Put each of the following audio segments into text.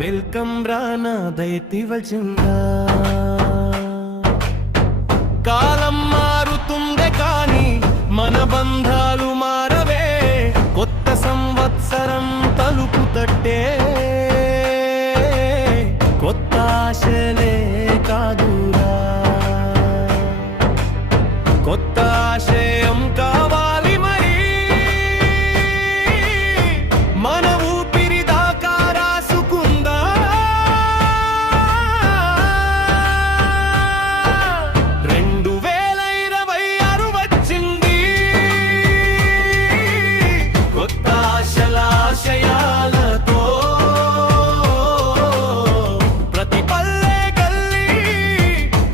welcome రానా దైతివచిందా కాలం మారుతుందే కానీ మన బంధాలు మారవే కొత్త సంవత్సరం తలుపు తట్టే కొత్త ఆశలే కాదురా కొత్త ఆశయం కావాలి మరి మన ఊపిరి దాకా రాసుకుందా 2026 వచ్చింది కొత్త ఆశల ఆశయాలతో ప్రతి పల్లె గల్లీ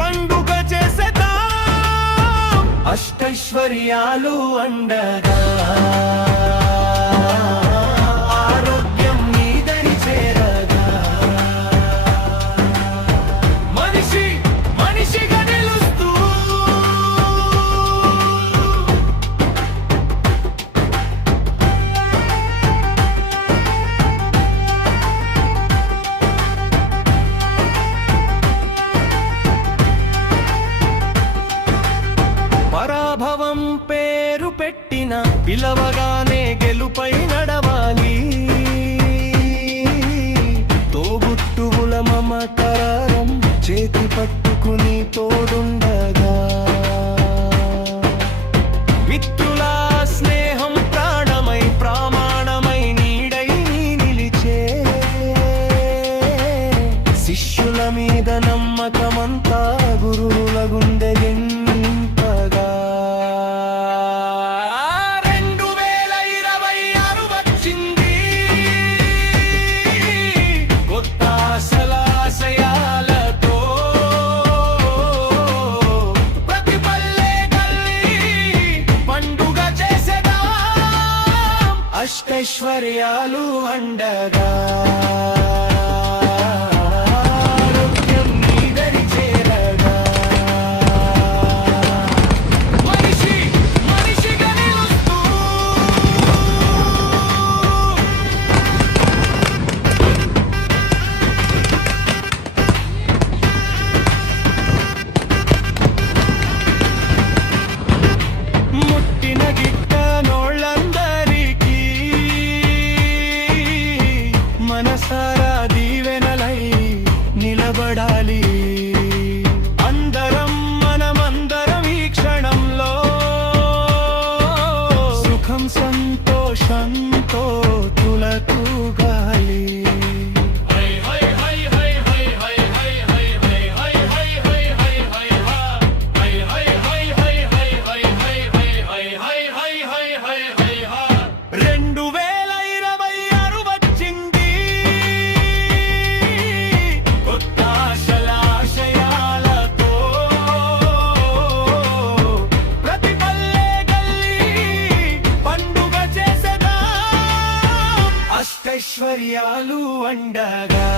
పండుగ చేసేద్దాం అష్టైశ్వర్యాలు అండగా ఆరోగ్యం నీదని చేరగా మనిషి మనిషిగా నిలుస్తూ పరాభవం పేరు పెట్టిన పిలవగానే గెలుపై నడవాలి తోబుట్టువుల మమకారం చేతి పట్టుకుని తోడుండగా మిత్రుల స్నేహం ప్రాణమై ప్రామాణమై నీడై నిలిచే శిష్యుల మీద నమ్మకమంతా గురువుల గుండె నింపగా 2026 వచ్చింది కొత్త ఆశల ఆశయాలతో ప్రతి పల్లె గల్లీ పండుగ చేసేద్దాం అష్టైశ్వర్యాలు అండగా ఆరోగ్యం నీదరి చేరగా మనిషి మనిషిగా నిలుస్తూ ముట్టిన గిట్ట నోళ్ళందరికీ మనసారా దీవెనలై నిలబడాలి అందరం మనమందరం ఈ క్షణంలో సుఖం సంతోషంతో తులతూగాలి రెండు 2026 వచ్చింది కొత్త ఆశల ఆశయాలతో ప్రతి పల్లె గల్లీ పండుగ చేసేద్దాం అష్టైశ్వర్యాలు అండగా